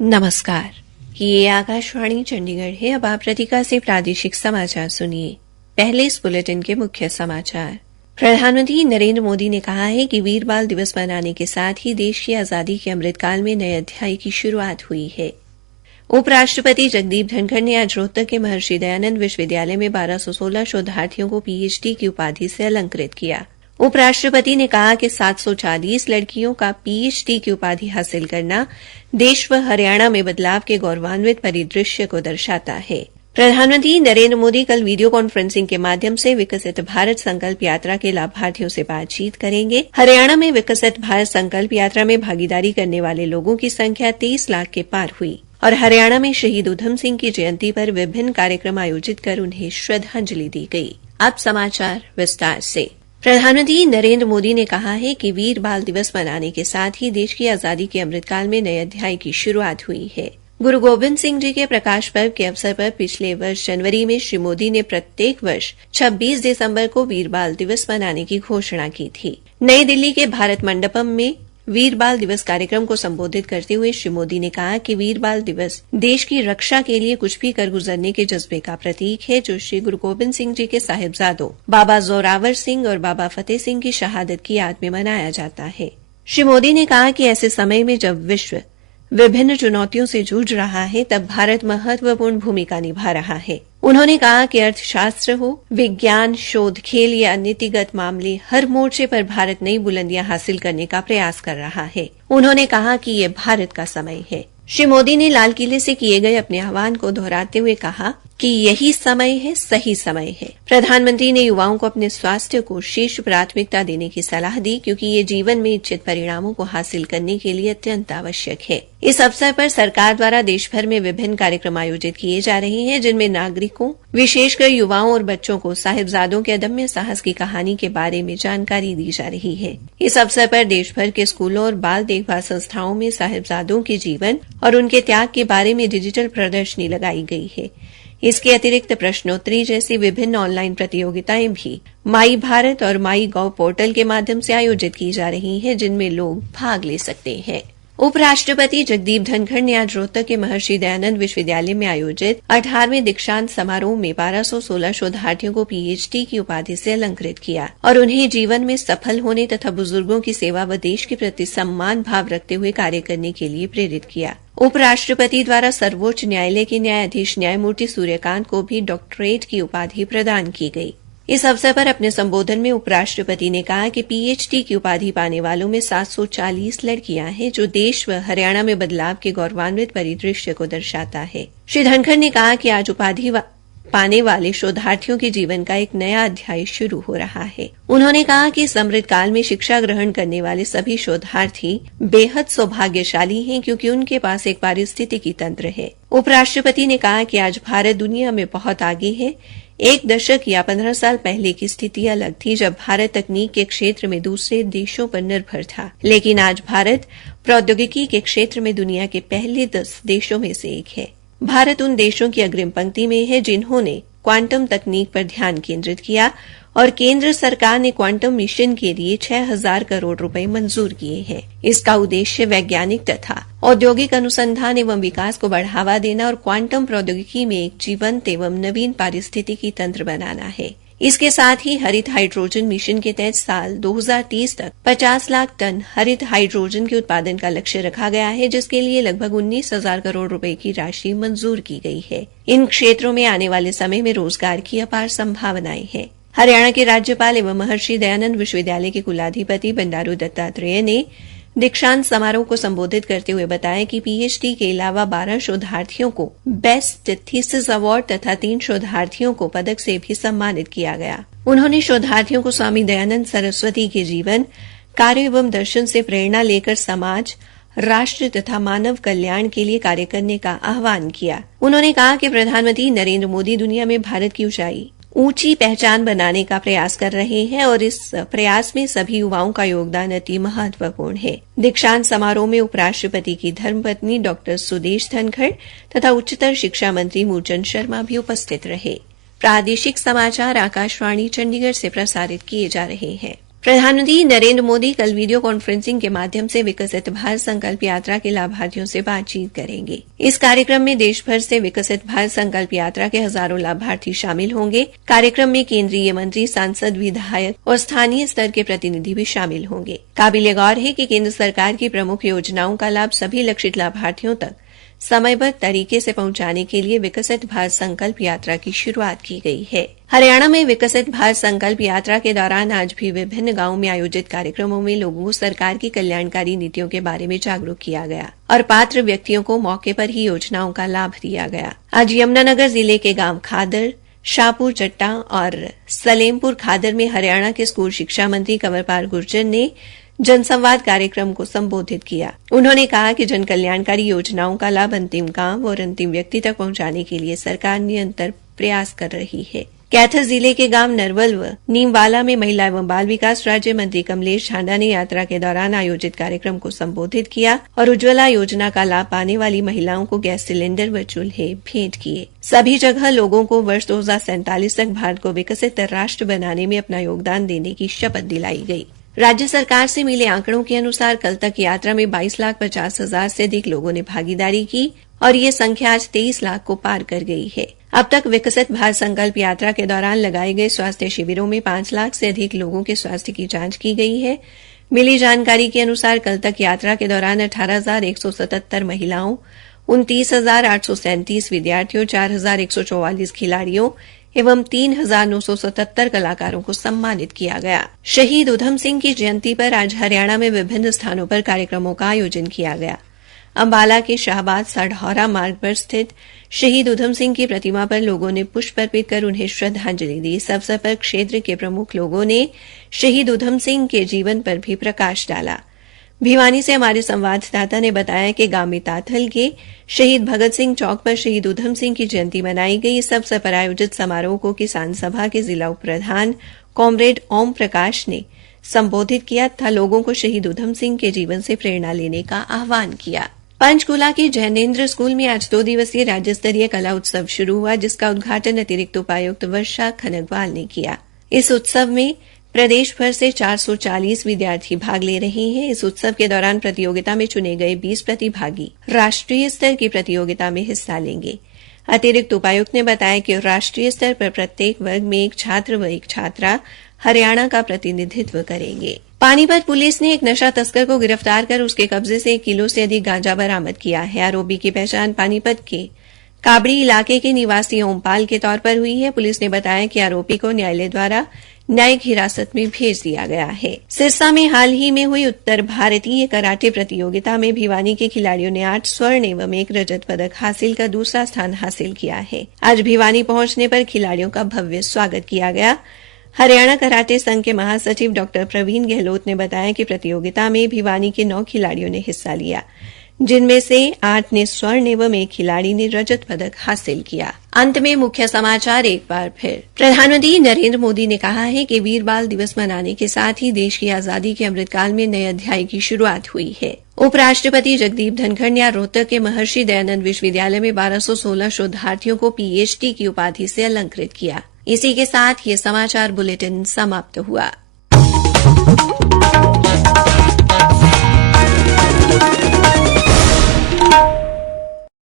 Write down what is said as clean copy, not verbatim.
नमस्कार, ये आकाशवाणी चंडीगढ़ है। अब आप रतिका से प्रादेशिक समाचार सुनिए। पहले इस बुलेटिन के मुख्य समाचार। प्रधानमंत्री नरेंद्र मोदी ने कहा है कि वीर बाल दिवस मनाने के साथ ही देश की आजादी के अमृतकाल में नए अध्याय की शुरुआत हुई है। उपराष्ट्रपति जगदीप धनखड़ ने आज रोहतक के महर्षि दयानंद विश्वविद्यालय में 1216 शोधार्थियों को पीएचडी की उपाधि से अलंकृत किया। उपराष्ट्रपति ने कहा कि 740 लड़कियों का पीएचडी की उपाधि हासिल करना देश व हरियाणा में बदलाव के गौरवान्वित परिदृश्य को दर्शाता है। प्रधानमंत्री नरेंद्र मोदी कल वीडियो कॉन्फ्रेंसिंग के माध्यम से विकसित भारत संकल्प यात्रा के लाभार्थियों से बातचीत करेंगे। हरियाणा में विकसित भारत संकल्प यात्रा में भागीदारी करने वाले लोगों की संख्या 30 लाख के पार हुई और हरियाणा में शहीद उधम सिंह की जयंती पर विभिन्न कार्यक्रम आयोजित कर उन्हें श्रद्धांजलि दी गई। अब समाचार विस्तार से। प्रधानमंत्री नरेंद्र मोदी ने कहा है कि वीर बाल दिवस मनाने के साथ ही देश की आजादी के अमृतकाल में नए अध्याय की शुरुआत हुई है। गुरु गोबिंद सिंह जी के प्रकाश पर्व के अवसर पर पिछले वर्ष जनवरी में श्री मोदी ने प्रत्येक वर्ष 26 दिसंबर को वीर बाल दिवस मनाने की घोषणा की थी। नई दिल्ली के भारत मंडपम में वीर बाल दिवस कार्यक्रम को संबोधित करते हुए श्री मोदी ने कहा कि वीर बाल दिवस देश की रक्षा के लिए कुछ भी कर गुजरने के जज्बे का प्रतीक है, जो श्री गुरु गोबिंद सिंह जी के साहिबजादों बाबा जोरावर सिंह और बाबा फतेह सिंह की शहादत की याद में मनाया जाता है। श्री मोदी ने कहा कि ऐसे समय में जब विश्व विभिन्न चुनौतियों से जूझ रहा है, तब भारत महत्वपूर्ण भूमिका निभा रहा है। उन्होंने कहा कि अर्थशास्त्र हो, विज्ञान, शोध, खेल या नीतिगत मामले, हर मोर्चे पर भारत नई बुलंदियां हासिल करने का प्रयास कर रहा है। उन्होंने कहा कि ये भारत का समय है। श्री मोदी ने लाल किले से किए गए अपने आह्वान को दोहराते हुए कहा कि यही समय है, सही समय है। प्रधानमंत्री ने युवाओं को अपने स्वास्थ्य को शीर्ष प्राथमिकता देने की सलाह दी, क्योंकि ये जीवन में इच्छित परिणामों को हासिल करने के लिए अत्यंत आवश्यक है। इस अवसर पर सरकार द्वारा देश भर में विभिन्न कार्यक्रम आयोजित किए जा रहे हैं, जिनमें नागरिकों, विशेषकर युवाओं और बच्चों को साहिबजादों के अदम्य साहस की कहानी के बारे में जानकारी दी जा रही है। इस अवसर पर देश भर के स्कूलों और बाल देखभाल संस्थाओं में साहिबजादों के जीवन और उनके त्याग के बारे में डिजिटल प्रदर्शनी लगाई गई है। इसके अतिरिक्त प्रश्नोत्तरी जैसी विभिन्न ऑनलाइन प्रतियोगिताएं भी माई भारत और माई गॉव पोर्टल के माध्यम से आयोजित की जा रही हैं, जिनमें लोग भाग ले सकते हैं। उपराष्ट्रपति जगदीप धनखड़ ने आज रोहतक के महर्षि दयानंद विश्वविद्यालय में आयोजित 18वें दीक्षांत समारोह में 1216 शोधार्थियों को पीएचडी की उपाधि से अलंकृत किया और उन्हें जीवन में सफल होने तथा बुजुर्गों की सेवा व देश के प्रति सम्मान भाव रखते हुए कार्य करने के लिए प्रेरित किया। उपराष्ट्रपति द्वारा सर्वोच्च न्यायालय के न्यायाधीश न्यायमूर्ति सूर्यकांत को भी डॉक्टरेट की उपाधि प्रदान की गई। इस अवसर पर अपने संबोधन में उपराष्ट्रपति ने कहा कि पीएचडी की उपाधि पाने वालों में 740 लड़कियां हैं, जो देश व हरियाणा में बदलाव के गौरवान्वित परिदृश्य को दर्शाता है। श्री धनखड़ ने कहा कि आज उपाधि पाने वाले शोधार्थियों के जीवन का एक नया अध्याय शुरू हो रहा है। उन्होंने कहा कि इस अमृतकाल में शिक्षा ग्रहण करने वाले सभी शोधार्थी बेहद सौभाग्यशाली हैं, क्योंकि उनके पास एक पारिस्थितिकी तंत्र है। उपराष्ट्रपति ने कहा कि आज भारत दुनिया में बहुत आगे है। एक दशक या 15 साल पहले की स्थिति अलग थी, जब भारत तकनीक के क्षेत्र में दूसरे देशों पर निर्भर था, लेकिन आज भारत प्रौद्योगिकी के क्षेत्र में दुनिया के पहले 10 देशों में से एक है। भारत उन देशों की अग्रिम पंक्ति में है जिन्होंने क्वांटम तकनीक पर ध्यान केंद्रित किया और केंद्र सरकार ने क्वांटम मिशन के लिए 6000 करोड़ रुपए मंजूर किए हैं। इसका उद्देश्य वैज्ञानिक तथा औद्योगिक अनुसंधान एवं विकास को बढ़ावा देना और क्वांटम प्रौद्योगिकी में एक जीवंत एवं नवीन पारिस्थितिकी तंत्र बनाना है। इसके साथ ही हरित हाइड्रोजन मिशन के तहत साल 2030 तक 50 लाख टन हरित हाइड्रोजन के उत्पादन का लक्ष्य रखा गया है, जिसके लिए लगभग 19,000 करोड़ रुपए की राशि मंजूर की गई है। इन क्षेत्रों में आने वाले समय में रोजगार की अपार संभावनाएं हैं। हरियाणा के राज्यपाल एवं महर्षि दयानंद विश्वविद्यालय के कुलाधिपति बंडारू दत्तात्रेय ने दीक्षांत समारोह को संबोधित करते हुए बताया कि पीएचडी के अलावा 12 शोधार्थियों को बेस्ट थीसिस अवार्ड तथा 3 शोधार्थियों को पदक से भी सम्मानित किया गया। उन्होंने शोधार्थियों को स्वामी दयानंद सरस्वती के जीवन, कार्य एवं दर्शन से प्रेरणा लेकर समाज, राष्ट्र तथा मानव कल्याण के लिए कार्य करने का आह्वान किया। उन्होंने कहा कि प्रधानमंत्री नरेंद्र मोदी दुनिया में भारत की ऊंची पहचान बनाने का प्रयास कर रहे हैं और इस प्रयास में सभी युवाओं का योगदान अति महत्वपूर्ण है। दीक्षांत समारोह में उपराष्ट्रपति की धर्मपत्नी डॉक्टर सुदेश धनखड़ तथा उच्चतर शिक्षा मंत्री मूलचंद शर्मा भी उपस्थित रहे। प्रादेशिक समाचार आकाशवाणी चंडीगढ़ से प्रसारित किए जा रहे हैं। प्रधानमंत्री नरेंद्र मोदी कल वीडियो कॉन्फ्रेंसिंग के माध्यम से विकसित भारत संकल्प यात्रा के लाभार्थियों से बातचीत करेंगे। इस कार्यक्रम में देश भर से विकसित भारत संकल्प यात्रा के हजारों लाभार्थी शामिल होंगे। कार्यक्रम में केंद्रीय मंत्री, सांसद, विधायक और स्थानीय स्तर के प्रतिनिधि भी शामिल होंगे। काबिले गौर है कि केंद्र सरकार की प्रमुख योजनाओं का लाभ सभी लक्षित लाभार्थियों तक समयबद्ध तरीके से पहुंचाने के लिए विकसित भारत संकल्प यात्रा की शुरुआत की गई है। हरियाणा में विकसित भारत संकल्प यात्रा के दौरान आज भी विभिन्न गांवों में आयोजित कार्यक्रमों में लोगों को सरकार की कल्याणकारी नीतियों के बारे में जागरूक किया गया और पात्र व्यक्तियों को मौके पर ही योजनाओं का लाभ दिया गया। आज यमुनानगर जिले के गांव खादर, शाहपुर चट्टा और सलेमपुर खादर में हरियाणा के स्कूल शिक्षा मंत्री कंवरपाल गुर्जर ने जनसंवाद कार्यक्रम को संबोधित किया। उन्होंने कहा कि जन कल्याणकारी योजनाओं का लाभ अंतिम गांव और अंतिम व्यक्ति तक पहुंचाने के लिए सरकार निरंतर प्रयास कर रही है। कैथर जिले के गांव नरवल व नीमवाला में महिला एवं बाल विकास राज्य मंत्री कमलेश झांडा ने यात्रा के दौरान आयोजित कार्यक्रम को संबोधित किया और उज्ज्वला योजना का लाभ पाने वाली महिलाओं को गैस सिलेंडर व चूल्हे भेंट किए। सभी जगह लोगों को वर्ष 2047 तक भारत को विकसित राष्ट्र बनाने में अपना योगदान देने की शपथ दिलाई गई। राज्य सरकार से मिले आंकड़ों के अनुसार कल तक यात्रा में 22,50,000 से अधिक लोगों ने भागीदारी की और ये संख्या आज 23 लाख को पार कर गई है। अब तक विकसित भारत संकल्प यात्रा के दौरान लगाए गए स्वास्थ्य शिविरों में 5 लाख से अधिक लोगों के स्वास्थ्य की जांच की गई है। मिली जानकारी के अनुसार कल तक यात्रा के दौरान 18,177 महिलाओं, 29,837 विद्यार्थियों, 4,144 खिलाड़ियों एवं 3,977 कलाकारों को सम्मानित किया गया। शहीद उधम सिंह की जयंती पर आज हरियाणा में विभिन्न स्थानों पर कार्यक्रमों का आयोजन किया गया। अंबाला के शाहबाद सढौरा मार्ग पर स्थित शहीद उधम सिंह की प्रतिमा पर लोगों ने पुष्प अर्पित कर उन्हें श्रद्धांजलि दी। इस अवसर पर क्षेत्र के प्रमुख लोगों ने शहीद उधम सिंह के जीवन पर भी प्रकाश डाला। भिवानी से हमारे संवाददाता ने बताया कि गांव ताथल के शहीद भगत सिंह चौक पर शहीद उधम सिंह की जयंती मनाई गई। इस अवसर पर आयोजित समारोह को किसान सभा के जिला उप प्रधान कॉमरेड ओम प्रकाश ने संबोधित किया तथा लोगों को शहीद उधम सिंह के जीवन से प्रेरणा लेने का आह्वान किया। पंचकूला के जैनेन्द्र स्कूल में आज 2 दिवसीय राज्य स्तरीय कला उत्सव शुरू हुआ, जिसका उद्घाटन अतिरिक्त उपायुक्त वर्षा खनगवाल ने किया। इस उत्सव में प्रदेश भर से 440 विद्यार्थी भाग ले रहे हैं। इस उत्सव के दौरान प्रतियोगिता में चुने गए 20 प्रतिभागी राष्ट्रीय स्तर की प्रतियोगिता में हिस्सा लेंगे। अतिरिक्त उपायुक्त ने बताया कि राष्ट्रीय स्तर पर प्रत्येक वर्ग में एक छात्र व एक छात्रा हरियाणा का प्रतिनिधित्व करेंगे। पानीपत पुलिस ने एक नशा तस्कर को गिरफ्तार कर उसके कब्जे से 1 किलो से अधिक गांजा बरामद किया है। आरोपी की पहचान पानीपत के काबड़ी इलाके के निवासी ओमपाल के तौर पर हुई है। पुलिस ने बताया कि आरोपी को न्यायालय द्वारा न्यायिक हिरासत में भेज दिया गया है। सिरसा में हाल ही में हुई उत्तर भारतीय कराटे प्रतियोगिता में भिवानी के खिलाड़ियों ने 8 स्वर्ण एवं 1 रजत पदक हासिल कर दूसरा स्थान हासिल किया है। आज भिवानी पहुंचने पर खिलाड़ियों का भव्य स्वागत किया गया। हरियाणा कराटे संघ के महासचिव डॉ प्रवीण गहलोत ने बताया कि प्रतियोगिता में भिवानी के 9 खिलाड़ियों ने हिस्सा लिया, जिनमें से 8 ने स्वर्ण एवं 1 खिलाड़ी ने रजत पदक हासिल किया। अंत में मुख्य समाचार एक बार फिर। प्रधानमंत्री नरेंद्र मोदी ने कहा है कि वीर बाल दिवस मनाने के साथ ही देश की आजादी के अमृतकाल में नए अध्याय की शुरुआत हुई है। उपराष्ट्रपति जगदीप धनखड़ ने रोहतक के महर्षि दयानंद विश्वविद्यालय में 1216 शोधार्थियों को पीएचडी की उपाधि से अलंकृत किया। इसी के साथ ये समाचार बुलेटिन समाप्त हुआ।